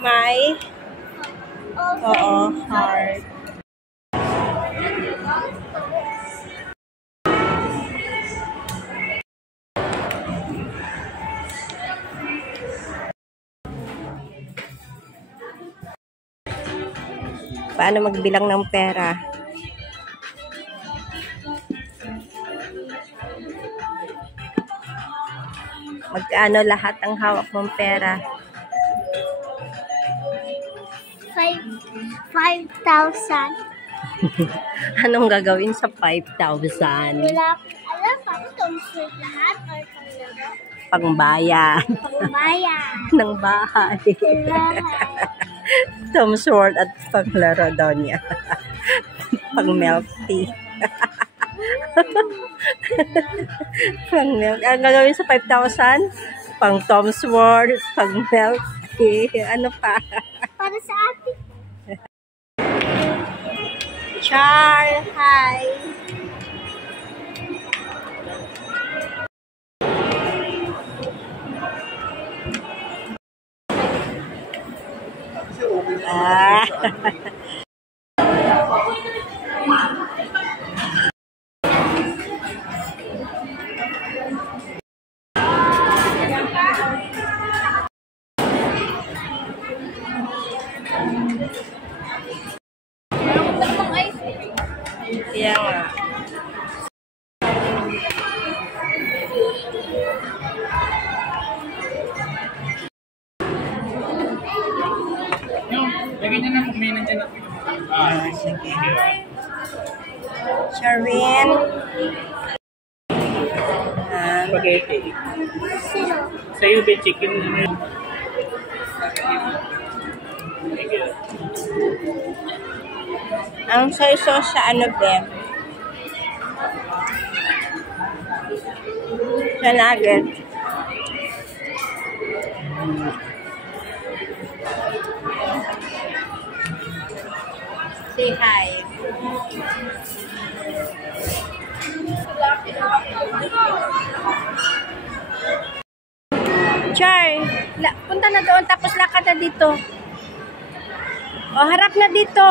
May? Oo, heart. Paano magbilang ng pera? Magkano lahat ang hawak mong pera? 5,000. Anong gagawin sa 5,000? Wala akong alam. Pang-sponsor lahat or pang-laro? Pangbayan. Pang-bayan. Ng bahay. Tom Sword at panglaro daw niya. Pang milk tea. Pang milk. Ang gagawin sa 5,000? Pang Tom Sword, pang milk tea. Ano pa? Para sa atin. Char, hi. Kaya nga. Lagay niya na kung may nandiyan na. Sige. Sharin. Spaghetti. Sa'yo ba chicken na yun? Ang soy sauce sa ano ba? Sa nugget. Say hi. Char, punta na doon tapos lakad na dito. O, harap na dito.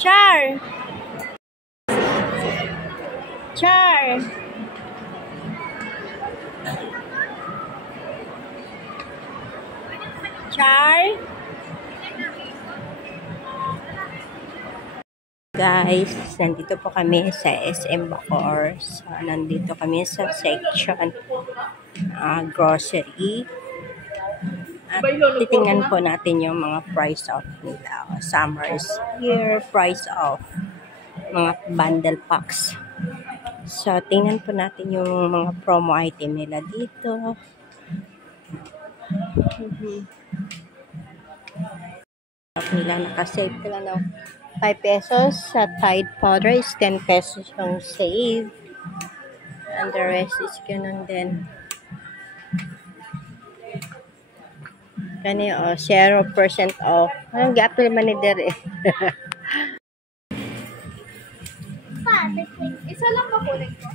Char. Char. Char. Guys, nandito po kami sa SM Bacoor. So, nandito kami sa section grocery. At titingnan po natin yung mga price off nila. Summers here, price off. Mga bundle packs. So, tingnan po natin yung mga promo item nila dito. Nila nakasave nila ng 5 pesos. Sa Tide powder is 10 pesos yung save. And the rest is ganun din. Kani 0% off. Anong gapil man ni Dere? Isa lang ba kunin ko?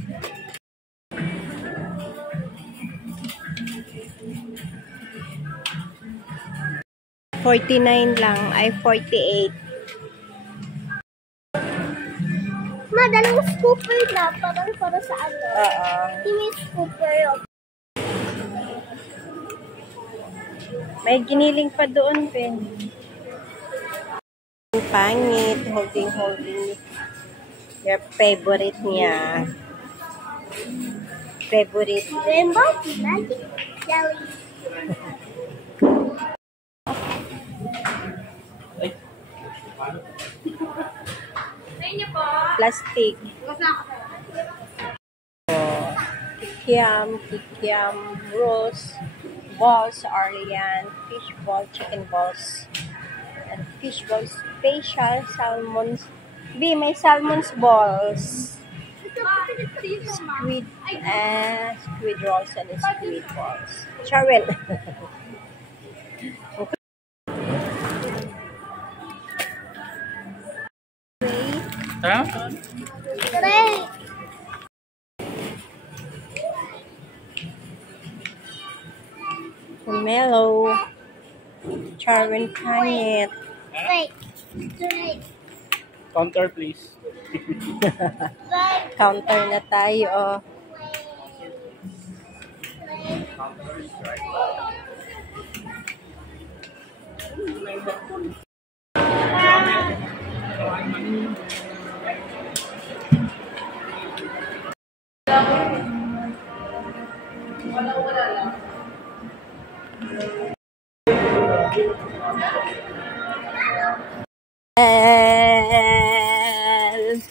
$49 lang. Ay, 48. Madalang scooper na. Para sa ano? Hindi scooper yun. May giniling pa doon, Ben. Pangit. Holding. Your favorite niya. Favorite. Rainbow magic jelly. Plastic. Kikiam, rolls, balls, Arlian, fish ball, chicken balls, and fish balls, special, salmons. May salmons balls. Squid rolls and squid balls. Charwell. Tara? Great. Mellow. Charwin Panit. Wait. Wait. Counter, please. Wait. Counter na tayo. Bell.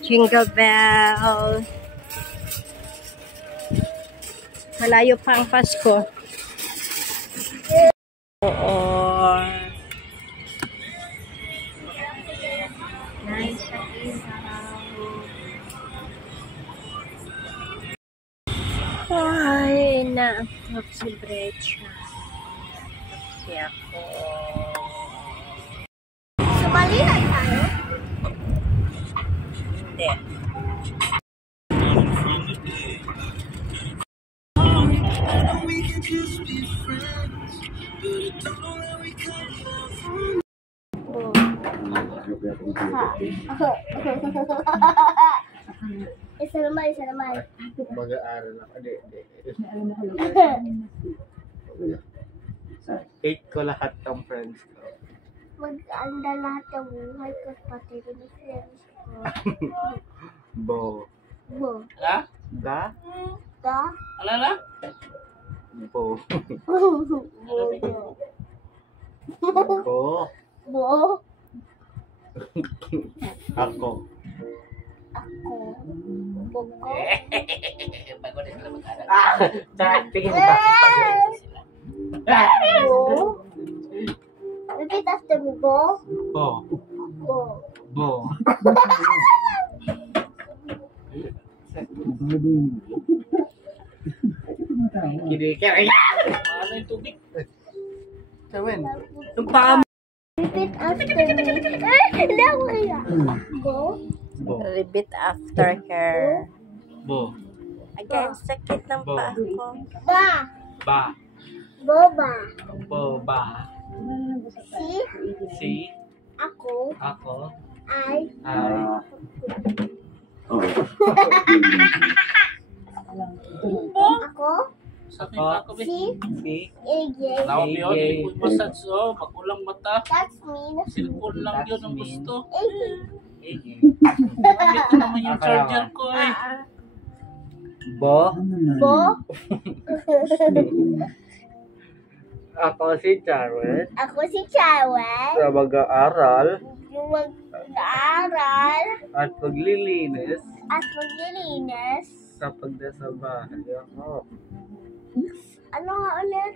Jingle bell. Malayo pa ang Pasko. Oo. Nice ang ilaw. Ay, naantok si Brecha. Kasi ako. Sumali na tayo. Hindi. Isa naman, isa naman. Mag-aaral ako. Hate ko lahat ng friends ko. Mag-anda lahat ng buhay ko pati rin ng friends ko. Bo. Bo. Ala? Da? Da? Alala? Bo. Bo. Bo. Bo. Ako. Ako. Boko. Bago din sila mag-aral. Tingin ba? Bo. Repeat after me, Bo. Bo. Bo. Bo. Kinikilig. Ano yung tubig? Tawin. Repeat after me. Hindi ako kaya. Bo. Bo. Repeat after her. Bo. Again, sakit ng Bo. paa ko. Ba. Ba. Boba. Bo. Ba. Si. Si. Ako. Ako. Ay. Ay. Ako. Sa akin ako, be. Si. Si. AJ. Tawag yun, Yay. ikot massage, oh. Magulang mata. That's me. Cellphone lang yun ang gusto. AJ. Ito naman yung charger ko, eh. Bo. Bo. Ako si Charwin. Ako si Chawan. Sa mag-aaral Yung mag-aaral at paglilinis at maglilinis. kapag nasa bahay ako. Ano nga ulit?